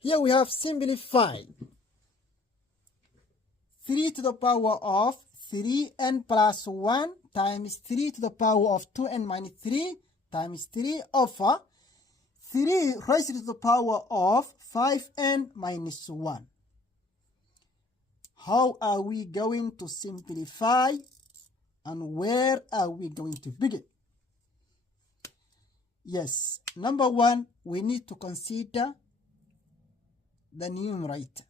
Here we have simplify. 3 to the power of 3n plus 1 times 3 to the power of 2n minus 3 times 3 over 3 raised to the power of 5n minus 1. How are we going to simplify and where are we going to begin? Yes, number one, we need to consider the numerator.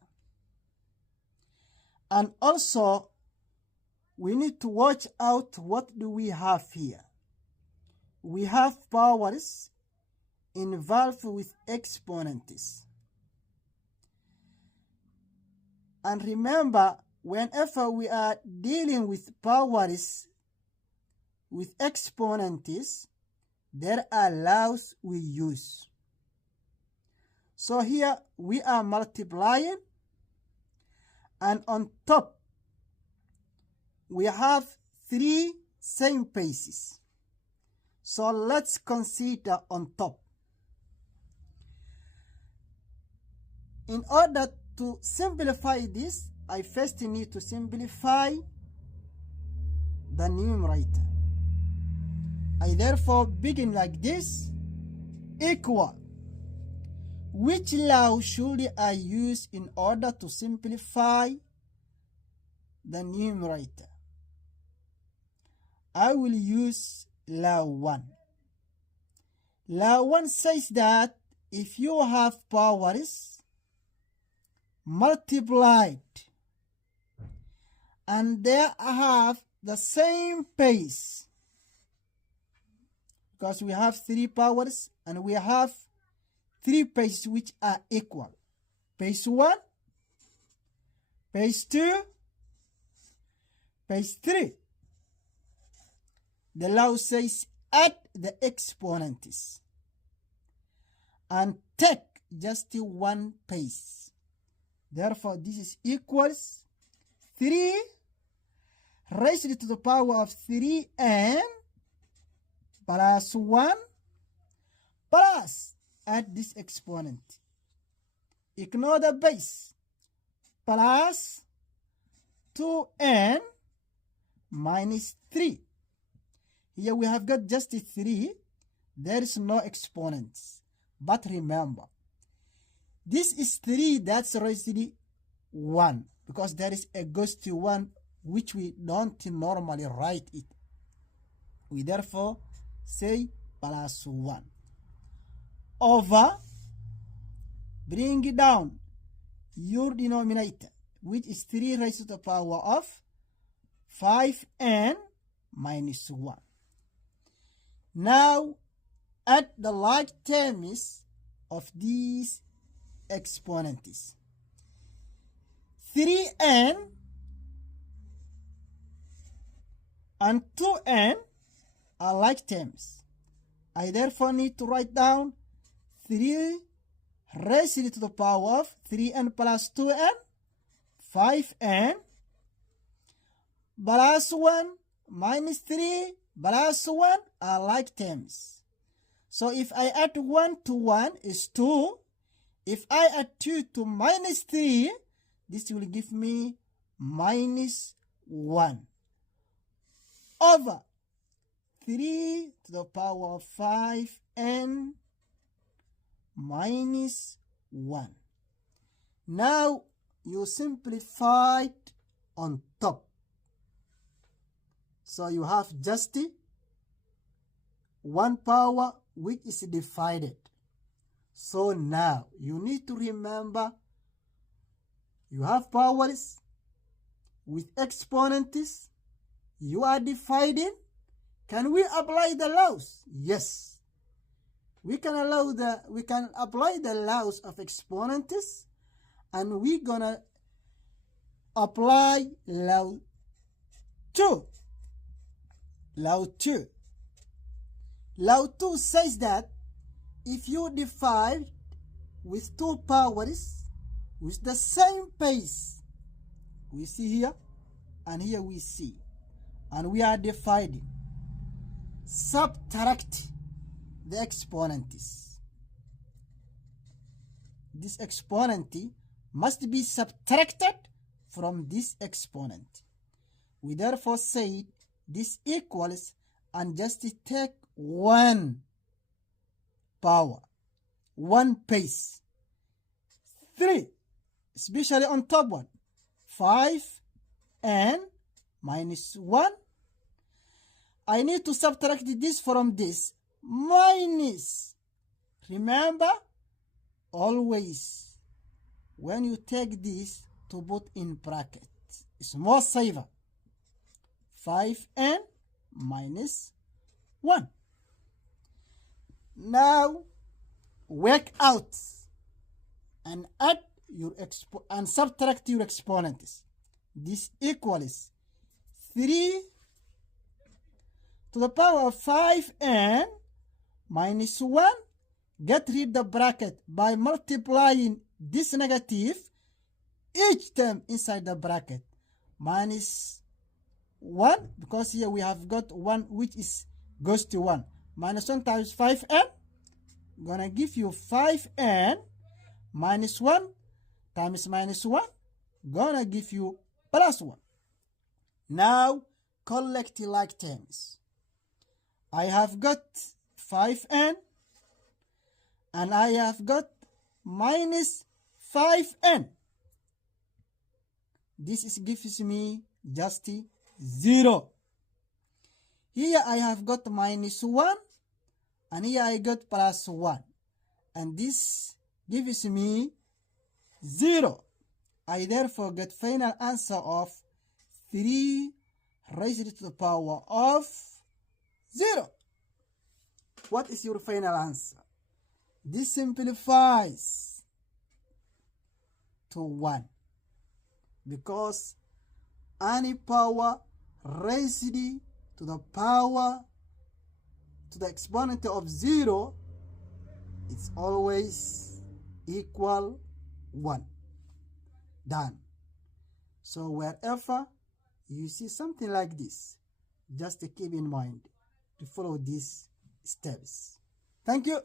And also, we need to watch out what do we have here. We have powers involved with exponents. And remember, whenever we are dealing with powers with exponents, there are laws we use. So here we are multiplying, and on top we have 3 same bases. So let's consider on top. In order to simplify this, I first need to simplify the numerator. I therefore begin like this, equal. Which law should I use in order to simplify the numerator? I will use law 1. Law 1 says that if you have powers multiplied and they have the same base, because we have 3 powers and we have 3 bases which are equal. Base 1, base 2, base 3. The law says add the exponents and take just 1 base. Therefore, this is equals 3 raised to the power of 3n plus 1 plus add this exponent. Ignore the base. Plus 2n minus 3. Here we have got just 3. There is no exponents. But remember, this is 3 that's raised to 1. Because there is a goes to 1 which we don't normally write it. We therefore say plus 1. Over, bring it down your denominator, which is 3 raised to the power of 5n minus 1. Now, add the like terms of these exponents. 3n and 2n are like terms. I therefore need to write down 3 raised to the power of 3n plus 2n, 5n, plus 1 minus 3 plus 1 are like terms. So if I add 1 to 1 is 2. If I add 2 to minus 3, this will give me minus 1. Over 3 to the power of 5n minus 1. Now you simplify on top. So you have just 1 power which is divided. So now you need to remember you have powers with exponents. You are dividing. Can we apply the laws? Yes. We can apply the laws of exponents, and we're gonna apply law 2. Law 2. Law 2 says that if you divide with 2 powers with the same base, we see here and here we see, and we are dividing, subtract the exponents. this exponent must be subtracted from this exponent. We therefore say this equals, and just take 1 power, 1 base, 3, especially on top one, 5n minus 1. I need to subtract this from this, minus. Remember, always when you take this to put in bracket, it's more safer. 5n minus 1. Now work out and add your and subtract your exponents. This equals 3 to the power of 5n minus 1. Get rid of the bracket by multiplying this negative each term inside the bracket, minus 1, because here we have got 1 which is goes to 1. Minus 1 times 5n gonna give you 5n minus 1 times minus 1 gonna give you plus 1. Now collect like terms. I have got 5n and I have got minus 5n. This is gives me just 0. Here I have got minus 1 and here I got plus 1, and this gives me 0. I therefore get final answer of 3 raised to the power of 0. What is your final answer? This simplifies to 1, because any power raised to the power to the exponent of 0, it's always equal 1. Done. So wherever you see something like this, just keep in mind to follow these steps. Thank you.